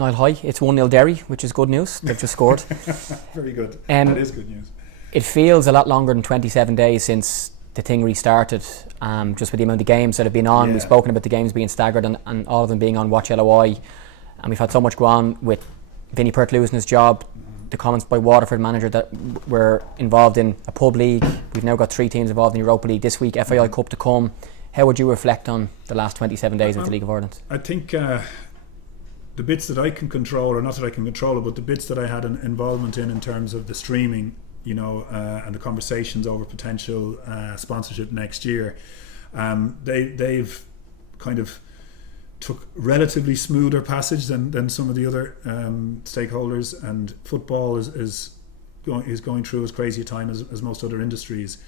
Niall, hi. It's 1-0 Derry, which is good news. They've just scored. Very good. That is good news. It feels a lot longer than 27 days since the thing restarted, just with the amount of games that have been on. We've spoken about the games being staggered and all of them being on Watch LOI. And we've had so much go on with Vinnie Perth losing his job, the comments by Waterford Manager that we're involved in a pub league. We've now got 3 teams involved in the Europa League this week, FAI Cup to come. How would you reflect on the last 27 days of the League of Ireland? I think the bits that I can control, or not that I can control it, but the bits that I had an involvement in terms of the streaming, and the conversations over potential sponsorship next year, they've kind of took relatively smoother passage than some of the other stakeholders, and football is going through as crazy a time as most other industries.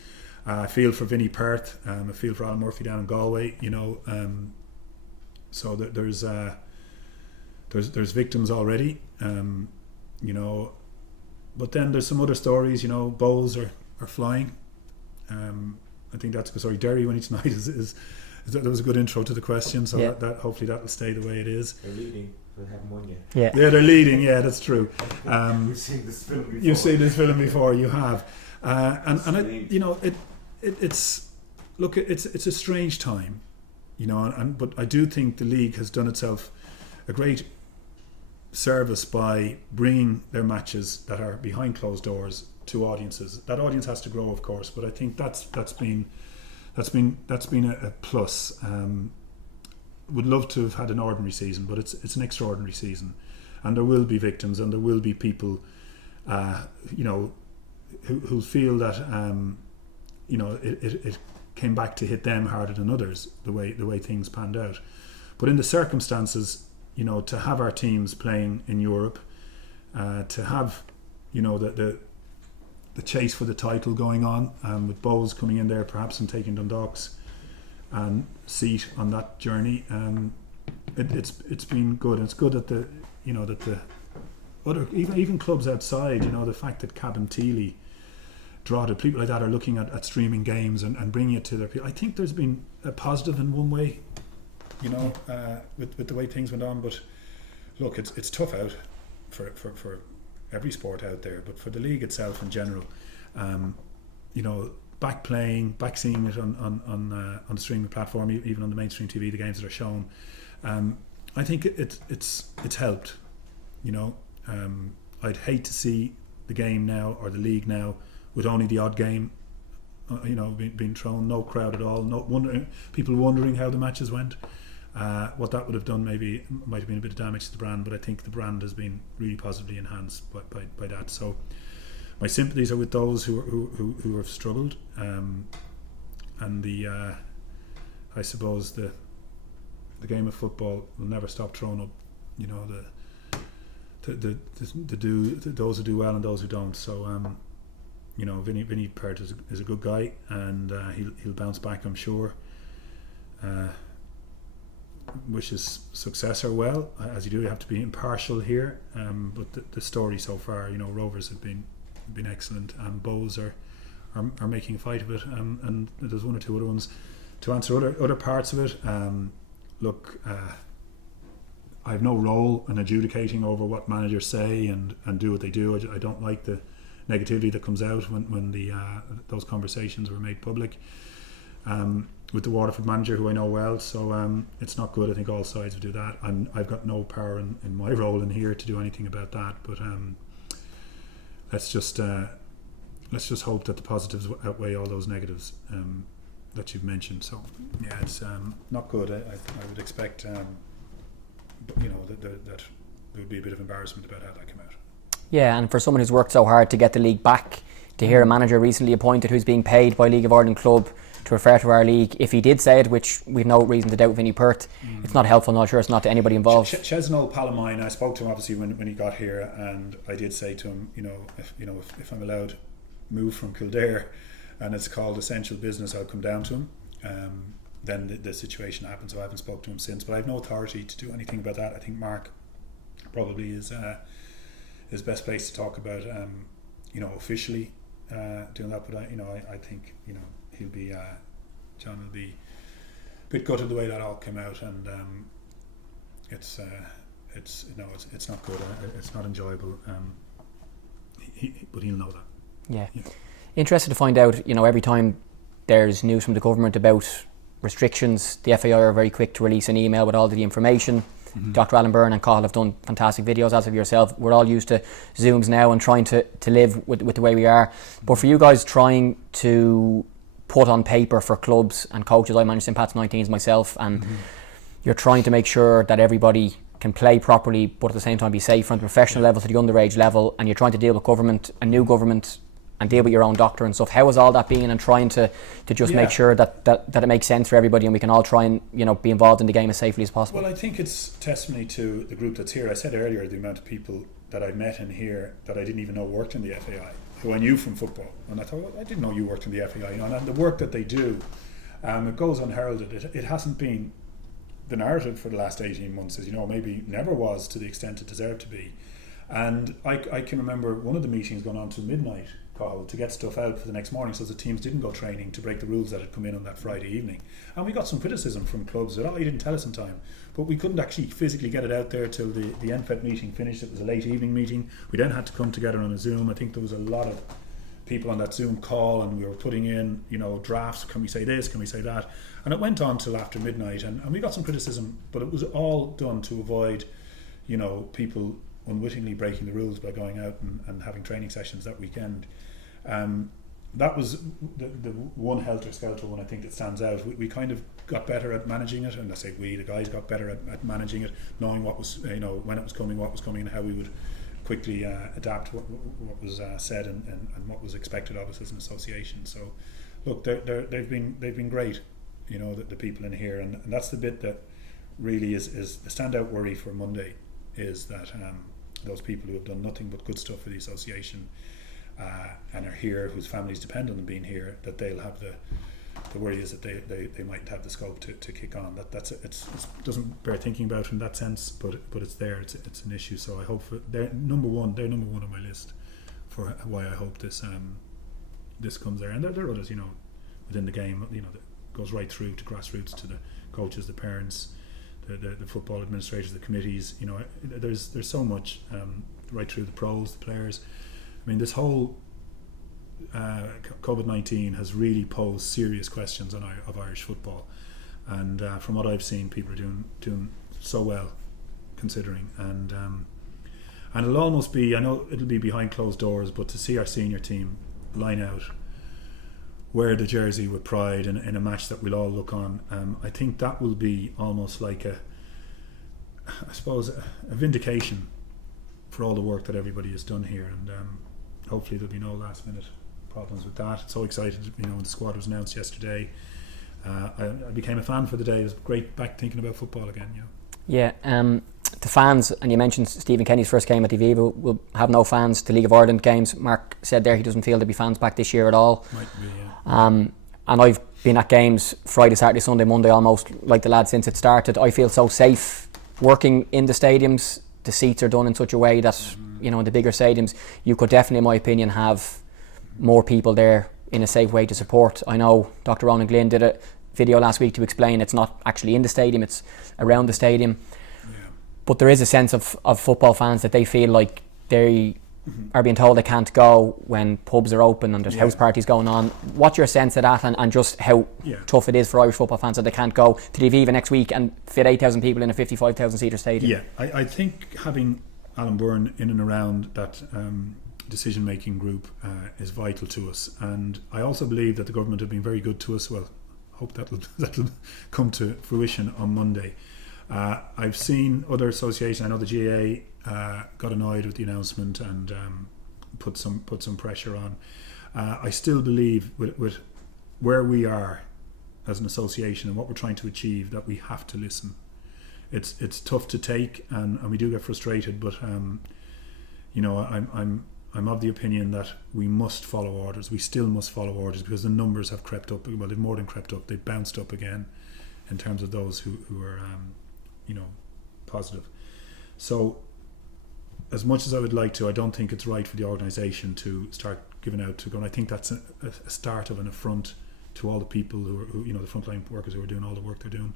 I feel for Vinnie Perth, I feel for Alan Murphy down in Galway, so that there's victims already, but then there's some other stories, Bows are flying. I think that's, sorry, Derry winning tonight is that was a good intro to the question, so that hopefully that'll stay the way it is. They're leading, they haven't won yet. Yeah, they're leading, that's true. You've seen this film before. You've seen this film before, you have. It's a strange time, but I do think the league has done itself a great service by bringing their matches that are behind closed doors to audiences. That audience has to grow, of course, but I think that's been a plus. Would love to have had an ordinary season, but it's an extraordinary season, and there will be victims, and there will be people, who feel that it came back to hit them harder than others, the way things panned out. But in the circumstances, to have our teams playing in Europe, to have the chase for the title going on, with Bows coming in there perhaps and taking Dundalk's seat on that journey, it's been good. And it's good that the other even clubs outside, the fact that Cabinteely, Drogheda, people like that are looking at streaming games and bringing it to their people. I think there's been a positive in one way, with the way things went on. But look, it's tough out for every sport out there, but for the league itself in general, back playing, back seeing it on the streaming platform, even on the mainstream TV, the games that are shown. I think it's helped. I'd hate to see the game now, or the league now, with only the odd game, being thrown, no crowd at all, people wondering how the matches went. What that would have done might have been a bit of damage to the brand, but I think the brand has been really positively enhanced by that. So my sympathies are with those who have struggled, and I suppose the game of football will never stop throwing up, those who do well and those who don't. So Vinnie Perth is a good guy, and he'll bounce back, I'm sure. Wish his successor well, as you do. You have to be impartial here, but the story so far, Rovers have been excellent, and Bows are making a fight of it, and there's one or two other ones. To answer other parts of it, look, I have no role in adjudicating over what managers say and do what they do. I don't like the negativity that comes out when those conversations were made public. With the Waterford manager, who I know well, so it's not good. I think all sides would do that, and I've got no power in my role in here to do anything about that. But let's just hope that the positives outweigh all those negatives that you've mentioned. So yeah, it's not good. I would expect that there would be a bit of embarrassment about how that came out. Yeah, and for someone who's worked so hard to get the league back, to hear a manager recently appointed who's being paid by League of Ireland club to refer to our league, if he did say it, which we've no reason to doubt Vinnie Perth, it's not helpful. I'm not sure it's not to anybody involved. Chesnol pal of mine, I spoke to him obviously when he got here, and I did say to him, if I'm allowed move from Kildare and it's called essential business, I'll come down to him. Then the situation happened, so I haven't spoken to him since, but I have no authority to do anything about that. I think Mark probably is best place to talk about officially doing that, but I think he'll be John will be a bit gutted the way that all came out, and it's it's not good. It's not enjoyable. But he'll know that. Yeah. Interested to find out. Every time there's news from the government about restrictions, the FAI are very quick to release an email with all the information. Mm-hmm. Dr. Alan Byrne and Cahill have done fantastic videos, as of yourself. We're all used to Zooms now and trying to live with the way we are. But for you guys trying to put on paper for clubs and coaches, I manage St. Pat's 19s myself, and you're trying to make sure that everybody can play properly, but at the same time be safe from the professional level to the underage level, and you're trying to deal with government, a new government, and deal with your own doctor and stuff. How has all that been, and trying to just make sure that it makes sense for everybody and we can all try and be involved in the game as safely as possible? Well, I think it's testimony to the group that's here. I said earlier the amount of people that I met in here that I didn't even know worked in the FAI, who I knew from football, and I thought, well, I didn't know you worked in the FAI. And the work that they do, it goes unheralded. It hasn't been the narrative for the last 18 months, as maybe never was to the extent it deserved to be. And I can remember one of the meetings going on to midnight, Cahill, to get stuff out for the next morning so the teams didn't go training to break the rules that had come in on that Friday evening. And we got some criticism from clubs that, you didn't tell us in time. But we couldn't actually physically get it out there till the NFET meeting finished. It was a late evening meeting. We then had to come together on a Zoom. I think there was a lot of people on that Zoom call, and we were putting in, drafts. Can we say this? Can we say that? And it went on till after midnight, and we got some criticism, but it was all done to avoid, people unwittingly breaking the rules by going out and having training sessions that weekend. That was the one helter-skelter one I think that stands out. We kind of got better at managing it, and I say the guys got better at managing it, knowing what was, when it was coming, what was coming, and how we would quickly adapt what was said and what was expected of us as an association. So, look, they've been great, the people in here, and that's the bit that really is the standout worry for Monday, is that those people who have done nothing but good stuff for the association and are here, whose families depend on them being here, that they'll have the worry is that they might have the scope to kick on. It doesn't bear thinking about in that sense, but it's there. It's an issue. So I hope they're number one on my list for why I hope this comes there. And there are others, within the game, that goes right through to grassroots, to the coaches, the parents, the football administrators, the committees. There's so much right through the pros, the players. I mean, this whole COVID-19 has really posed serious questions of Irish football, and from what I've seen, people are doing so well, considering, and it'll almost be, I know it'll be behind closed doors, but to see our senior team line out, wear the jersey with pride in a match that we'll all look on, I think that will be almost like a vindication for all the work that everybody has done here, and hopefully there'll be no last minute problems with that. So excited, when the squad was announced yesterday. I became a fan for the day. It was great back thinking about football again. Yeah, the fans, and you mentioned Stephen Kenny's first game at the Viva will have no fans. The League of Ireland games, Mark said there he doesn't feel there'll be fans back this year at all. Might be, yeah. And I've been at games Friday, Saturday, Sunday, Monday almost like the lads since it started. I feel so safe working in the stadiums. The seats are done in such a way that in the bigger stadiums you could definitely, in my opinion, have more people there in a safe way to support. I know Dr. Ronan Glynn did a video last week to explain it's not actually in the stadium, it's around the stadium. But there is a sense of football fans that they feel like they are being told they can't go when pubs are open and there's house parties going on. What's your sense of that, and just how tough it is for Irish football fans that they can't go to the Aviva next week and fit 8,000 people in a 55,000 seater stadium? Yeah, I think having Alan Byrne in and around that decision making group is vital to us, and I also believe that the government have been very good to us. Well, hope that'll come to fruition on Monday. I've seen other associations. I know the GAA got annoyed with the announcement and put some pressure on. I still believe with where we are as an association and what we're trying to achieve, that we have to listen. It's tough to take, and we do get frustrated, but I'm of the opinion that we must follow orders. We still must follow orders, because the numbers have crept up. Well, they've more than crept up. They've bounced up again in terms of those who are positive. So as much as I would like to, I don't think it's right for the organisation to start giving out to go. And I think that's a start of an affront to all the people who the frontline workers who are doing all the work they're doing.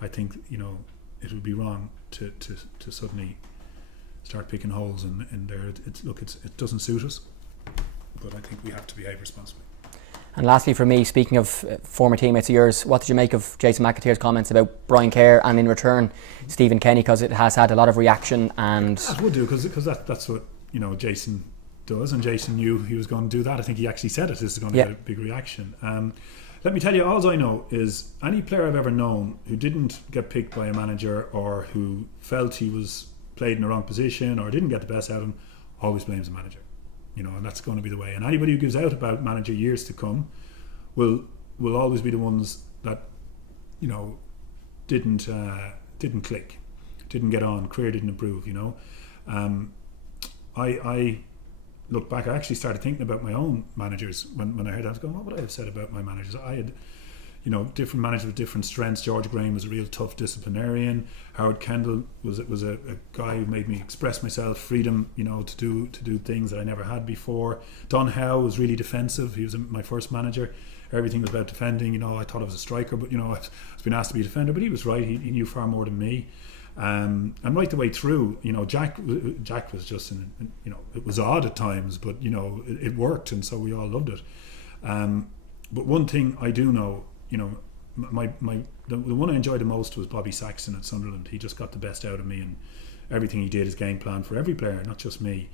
I think it would be wrong to suddenly start picking holes in there. It doesn't suit us, but I think we have to behave responsibly. And lastly for me, speaking of former teammates of yours, what did you make of Jason McAteer's comments about Brian Kerr and in return Stephen Kenny, because it has had a lot of reaction? And that would do, because that's what Jason does, and Jason knew he was going to do that. I think he actually said it. This is going to get a big reaction. Let me tell you, all I know is any player I've ever known who didn't get picked by a manager or who felt he was played in the wrong position or didn't get the best out of him always blames the manager. And that's going to be the way. And anybody who gives out about manager years to come will always be the ones that didn't click, didn't get on, career didn't improve. I look back. I actually started thinking about my own managers when I heard that. I was going, what would I have said about my managers? I had different managers with different strengths. George Graham was a real tough disciplinarian. Howard Kendall was a guy who made me express myself, freedom, to do things that I never had before. Don Howe was really defensive. He was my first manager. Everything was about defending. I thought I was a striker, but I was being asked to be a defender. But he was right. He knew far more than me. And right the way through, Jack was just it was odd at times, but it worked, and so we all loved it. But one thing I do know, the one I enjoyed the most was Bobby Saxton at Sunderland. He just got the best out of me, and everything he did is game plan for every player, not just me.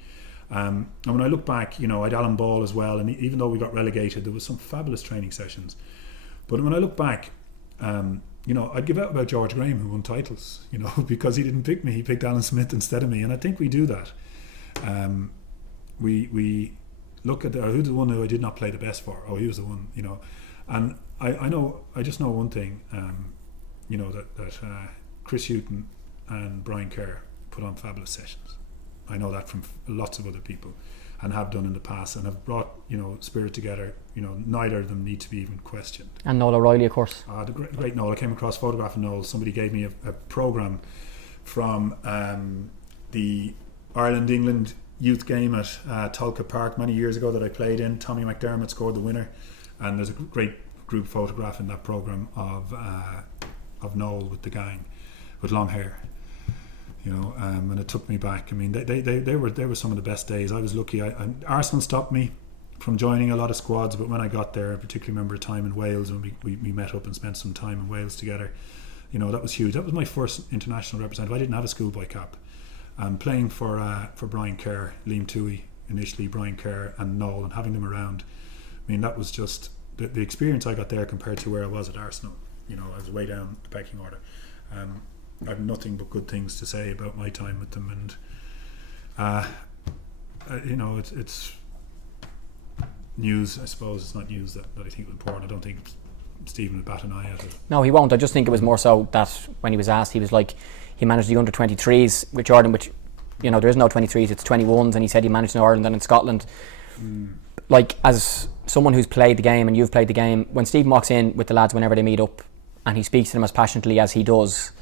And when I look back, I had Alan Ball as well, and even though we got relegated, there was some fabulous training sessions. But when I look back, I'd give out about George Graham, who won titles, because he didn't pick me. He picked Alan Smith instead of me, and I think we do that. We look at who's the one who I did not play the best for. Oh, he was the one, and I just know one thing, that Chris Houghton and Brian Kerr put on fabulous sessions. I know that from lots of other people, and have done in the past, and have brought spirit together. Neither of them need to be even questioned. And Noel O'Reilly, of course. The great Noel. I came across a photograph of Noel. Somebody gave me a programme from the Ireland-England youth game at Tulka Park many years ago that I played in. Tommy McDermott scored the winner, and there's a great group photograph in that programme of Noel with the gang with long hair. And it took me back. I mean, they were some of the best days. I was lucky. Arsenal stopped me from joining a lot of squads, but when I got there, I particularly remember a time in Wales when we met up and spent some time in Wales together. That was huge. That was my first international representative. I didn't have a schoolboy cap. Playing for Brian Kerr, Liam Toohey initially, Brian Kerr and Noel, and having them around. I mean, that was just the experience I got there compared to where I was at Arsenal. I was way down the pecking order. I have nothing but good things to say about my time with them, and it's news. I suppose it's not news that I think was important. I don't think Stephen would bat an eye at it. No, he won't. I just think it was more so that when he was asked, he was like, he managed the under 23s with Jordan, which there is no 23s, it's 21s, and he said he managed in Ireland and in Scotland. Like, as someone who's played the game and you've played the game, when Stephen walks in with the lads whenever they meet up and he speaks to them as passionately as he does,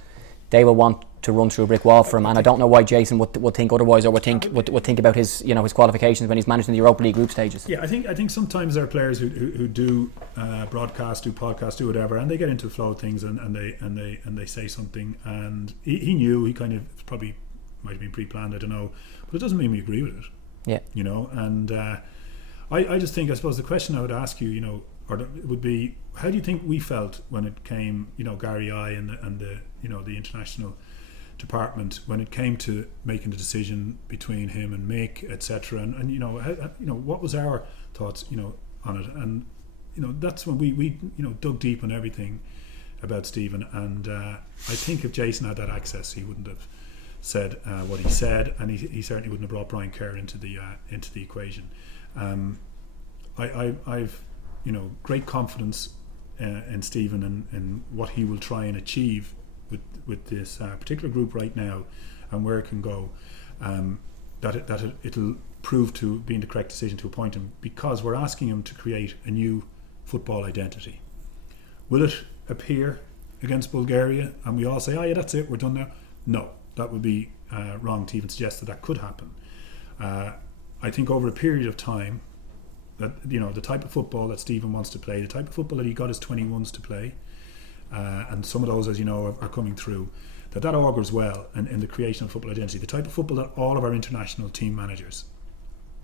they will want to run through a brick wall for him, and I don't know why Jason would think otherwise, or would think about his his qualifications when he's managing the Europa League group stages. Yeah, I think sometimes there are players who do broadcast, do podcasts, do whatever, and they get into the flow of things, and they say something, and he knew, he kind of probably might have been pre-planned, I don't know, but it doesn't mean we agree with it. Yeah, and I just think, I suppose the question I would ask you, or it would be, how do you think we felt when it came, Gary I and the the international department, when it came to making the decision between him and Mick, etc., and what was our thoughts, on it, and that's when we dug deep on everything about Stephen, and I think if Jason had that access, he wouldn't have said what he said, and he certainly wouldn't have brought Brian Kerr into the equation. I've great confidence in Stephen and what he will try and achieve with this particular group right now, and where it can go. It'll prove to being the correct decision to appoint him, because we're asking him to create a new football identity. Will it appear against Bulgaria and we all say, oh yeah, that's it, we're done now? No, that would be wrong to even suggest that could happen. I think over a period of time, that the type of football that Stephen wants to play, the type of football that he got his 21s to play, and some of those, as you know, are coming through, that augurs well in the creation of football identity, the type of football that all of our international team managers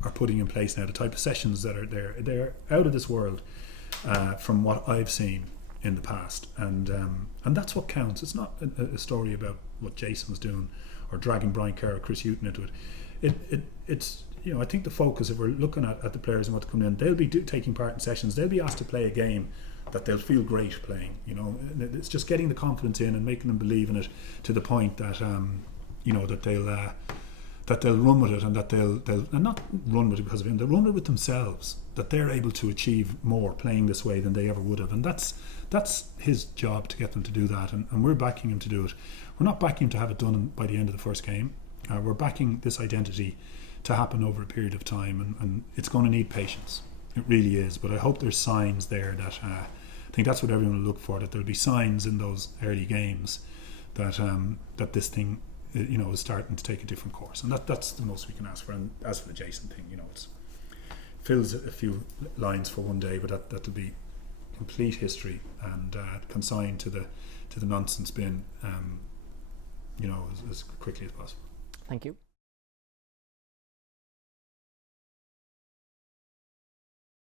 are putting in place now, the type of sessions that are there, they're out of this world from what I've seen in the past, and that's what counts. It's not a story about what Jason was doing or dragging Brian Kerr or Chris Houghton into it. It's I think the focus, if we're looking at the players and what come in, they'll be taking part in sessions, they'll be asked to play a game that they'll feel great playing. It's just getting the confidence in and making them believe in it to the point that that they'll run with it, and that they'll and not run with it because of him, they'll run it with themselves, that they're able to achieve more playing this way than they ever would have, and that's his job, to get them to do that, and we're backing him to do it. We're not backing him to have it done by the end of the first game. We're backing this identity to happen over a period of time, and it's going to need patience. It really is, but I hope there's signs there that I think that's what everyone will look for, that there'll be signs in those early games that that this thing is starting to take a different course, and that's the most we can ask for. And as for the Jason thing, it fills a few lines for one day, but that'll be complete history and consigned to the nonsense bin as quickly as possible. Thank you.